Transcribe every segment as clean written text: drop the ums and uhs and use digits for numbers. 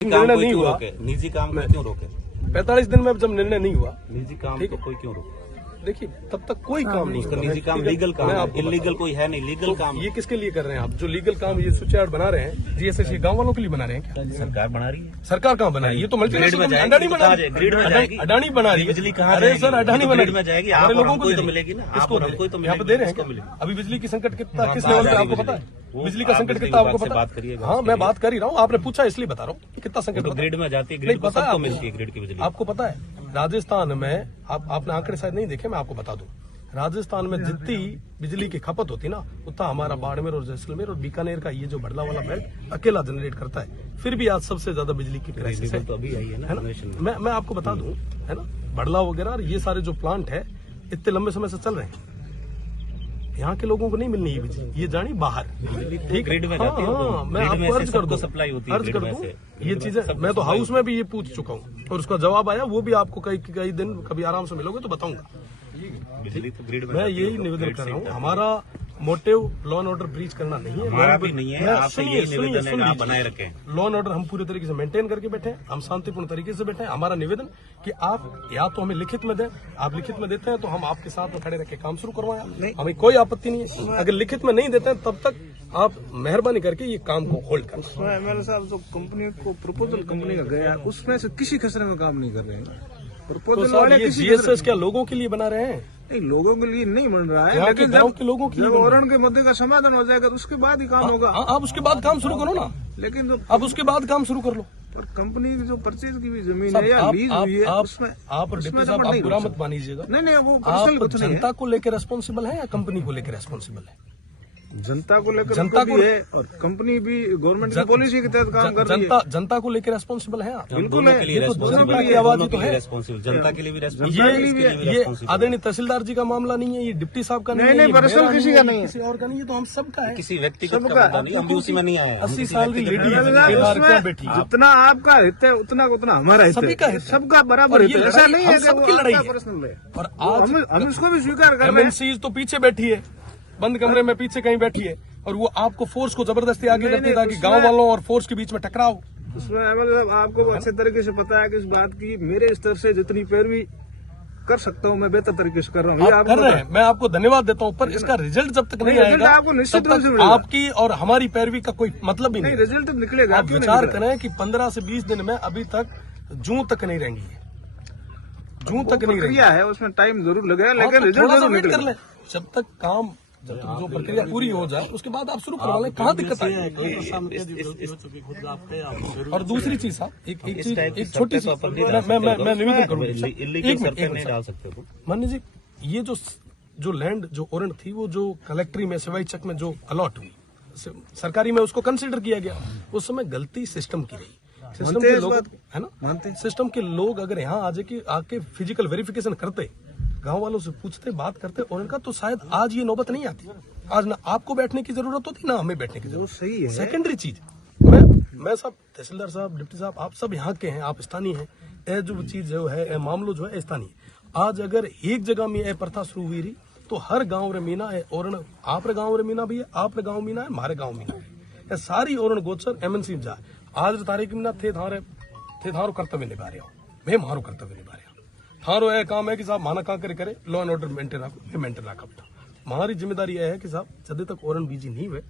निर्णय नहीं हुआ, निजी काम को क्यों रोके? 45 दिन में जब निर्णय नहीं हुआ, निजी काम को कोई क्यों रोके? देखिए तब तक कोई काम नहीं उसका होगा। निजी काम लीगल काम है, इलीगल कोई है नहीं, लीगल काम। ये किसके लिए कर रहे हैं आप? जो लीगल काम ये स्विच यार्ड बना रहे हैं जीएसएस गांव वालों के लिए बना रहे हैं क्या? सरकार बना रही है। सरकार कहाँ बना रही है? ये तो मल्टीनेशनल अडानी बना रही है। ग्रिड में जाएगी, अडानी बना रही है। बिजली कहाँ अरे सर अडानी बना ग्रिड में जाएगी, हमारे आप और लोगों हमको को तो मिलेगी ना, आप किसको और हमको तो यहाँ पे मिलेगी, दे रहे हैं किसको क्या? मिलेगी? अभी बिजली की संकट कितना किस लेवल पे आपको पता है? बिजली का संकट कितना आपको पता बात है? करिए। हाँ मैं बात कर ही रहा हूँ, आपने पूछा इसलिए बता रहा हूँ कितना संकट तो पता है? ग्रिड में जाती है, नहीं ग्रिड को पता है सबको आपको? मिलती है ग्रिड की बिजली। आपको पता है राजस्थान में, आपने आंकड़े शायद नहीं देखे, मैं आपको बता दूं, राजस्थान में जितनी बिजली की खपत होती ना उतना हमारा बाड़मेर और जैसलमेर और बीकानेर का ये जो बड़ला वाला बेल्ट अकेला जनरेट करता है। फिर भी आज सबसे ज्यादा बिजली की क्राइसिस है। तो अभी आई है ना। मैं आपको बता दूं, है ना, बड़ला वगैरह ये सारे जो प्लांट है इतने लंबे समय से चल रहे हैं। यहाँ के लोगों को नहीं मिलनी है बिजली, ये जानी बाहर, ठीक ग्रिड में जाती है। हाँ, मैं आपको अर्ज कर दूं, सप्लाई होती है अर्ज कर ग्रिड में दूं से। ये चीजें। मैं तो हाउस में भी ये पूछ चुका हूँ और उसका जवाब आया, वो भी आपको कई दिन कभी आराम से मिलोगे तो बताऊंगा। बिजली तो ग्रिड में मैं जाती है, यही तो निवेदन ग्रिड कर से रहा हूँ, ही हमारा motive law and order breach करना नहीं है। हमारा भी नहीं है, आपसे यही निवेदन है, आप बनाए रखें। लॉ एंड ऑर्डर हम पूरे तरीके से मेंटेन करके बैठे हैं, हम शांतिपूर्ण तरीके से बैठे हैं। हमारा निवेदन कि आप या तो हमें लिखित में दें, आप लिखित में देते हैं तो हम आपके साथ में खड़े रह के काम शुरू करवाएं, हमें कोई आपत्ति नहीं है। अगर लिखित में नहीं देते हैं तब तक आप मेहरबानी करके ये काम को होल्ड करें। एमएलए साहब जो कंपनी को प्रपोजल कंपनी का गया उसमें से किसी खसरे में काम नहीं कर रहे हैं। तो प्रपोजल साहब वाले ये किसी जीएसएस क्या लोगों के लिए बना रहे हैं? नहीं, लोगों के लिए नहीं बन रहा है, यहाँ के लेकिन गांव जब के लोगों के लिए जब बन रहा है। औरण के मुद्दे का समाधान हो जाएगा तो उसके बाद ही काम होगा। हाँ, आप उसके बाद काम शुरू करो ना, लेकिन जो आप उसके बाद काम शुरू कर लो। कंपनी की जो परचेज की भी जमीन साहब, है या लीज हुई है उसमें आप और डिप्टी साहब आप बुरा मत मानिएगा, नहीं वो पर्सनल आप कुछ नहीं है। जनता को लेकर रेस्पॉन्सिबल है या कंपनी को लेकर रेस्पॉन्सिबल है? जनता को लेकर जनता भी को- है और कंपनी भी गवर्नमेंट की पॉलिसी के तहत काम कर रही है। जनता को लेकर रेस्पॉन्सिबल है आप? बिल्कुल दोनों है, के लिए देखो, responsible जनता है, की आवाज दोनों तो के लिए है। responsible, जनता के लिए भी जनता के responsible, लिए इसके लिए भी ये responsible। आदरणीय तहसीलदार जी का मामला नहीं है, ये डिप्टी साहब का नहीं है, नहीं, ये पर्सनल मेरा किसी नहीं का है, नहीं है। किसी और का नहीं है, तो हम सबका है। किसी व्यक्तिगत का सबका- मुद्दा नहीं, हम भी उसी में नहीं आया। 80 साल की लेडी है, उसमें क्या बैठी है? जितना आपका हित है उतना उतना हमारा हित सभी का है, हित है। सबका बराबर और हित ये है। ऐसा लड़ाई नहीं हम है कि सबकी वो लड़ाई आपका है। पर्सनल है और आज हम इसको भी स्वीकार कर रहे हैं। एमएनसीज तो पीछे बैठी है, बंद कमरे में पीछे कहीं बैठी है, और वो आपको फोर्स को जबरदस्ती आगे नहीं, करती है ताकि उसमें- गांव वालों और फोर्स के बीच में टकराव। उसमें एमएलए साहब आपको अच्छे तरीके से पता है कि इस बात की मेरे स्तर से जितनी पैरवी कर सकता हूँ मैं बेहतर तरीके से कर रहा हूँ। ये आप आपको कर रहे पता हैं, मैं आपको धन्यवाद देता हूँ, पर इसका रिजल्ट जब तक नहीं नहीं, रिजल्ट आएगा आपको निश्चित तब रूप से तक मिलेगा। आपकी और हमारी पैरवी का कोई मतलब ही नहीं, नहीं। रिजल्ट तो निकलेगा। आप क्यों नहीं विचार निकलेगा? करें कि 15 से 20 दिन में अभी तक जून तक नहीं रहेंगी, जून वो तक नहीं रहेंगी। प्रक्रिया है, उसमें टाइम जरूर लगेगा, हाँ, लेकिन तो रिजल्ट थोड़ा सा जरूर वेट कर निकलेगा। ले, जब तक काम, जब तक जो प्रक्रिया पूरी हो जाए उसके बाद आप शुरू करवा लें, कहाँ दिक्कत आई? और दूसरी चीज साहब, एक चीज, एक छोटी सी मैं निवेदन करूंगा, इलीगल सर्वे नहीं डाल सकते तुम। मान्य जी, ये जो लैंड जो ओरण थी वो जो कलेक्ट्री में सिवाई चक में जो अलॉट हुई, सरकारी में उसको कंसिडर किया गया, उस समय गलती सिस्टम की रही। सिस्टम के लोग, है ना, सिस्टम के लोग अगर यहाँ आके फिजिकल वेरिफिकेशन करते, गांव वालों से पूछते, बात करते और इनका, तो शायद आज ये नौबत नहीं आती। आज ना आपको बैठने की जरूरत होती, ना हमें बैठने की जरूरत। सही है। सेकेंडरी चीज, मैं सब तहसीलदार साहब, डिप्टी साहब, आप सब यहाँ के हैं, आप स्थानीय हैं, ये जो चीज जो है, मामलो जो है स्थानीय। आज अगर एक जगह में प्रथा शुरू हुई रही तो हर गांव रे मीना है, और आप रे गांव रे मीना भी है, आप रे गांव मीना है, हमारे गांव मीना है, ये सारी और गोचर एमएनसी जा आज तारीख में ना थे थारो कर्तव्य निभा रहे हो, मैं मारो कर्तव्य निभा रहे हो। थारो यह काम है कि साहब माना का करे लॉ एंड ऑर्डर मेंटेन रखो, मेंटेन रखा बेटा। हमारी जिम्मेदारी यह है कि साहब जब तक औरन बीजी नहीं हुए,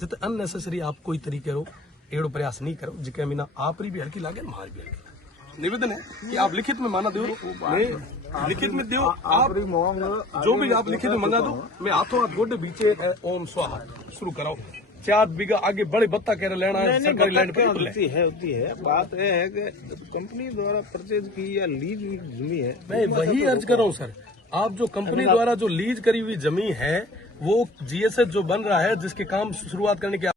जब अननेसेसरी आप कोई तरीके रो एड़ो प्रयास नहीं करो, जिके मीना आप भी हल्की लागे, हमारी भी हल्की। निवेदन है कि आप लिखित में माना दो, मैं लिखित में दो, आप जो भी आप लिखित में मंगा दो, मैं हाथों हाथ गोडे बीचे ओम स्वाहा शुरू कराओ। 4 बीघा आगे बड़े बत्ता कह लेना है सरकारी लैंड पे होती है। बात यह है कि कंपनी द्वारा परचेज की या लीज हुई जमीन है, मैं वही अर्ज कर रहा हूँ सर। आप जो कंपनी द्वारा जो लीज करी हुई जमीन है, वो जीएसएस जो बन रहा है, जिसके काम शुरुआत करने के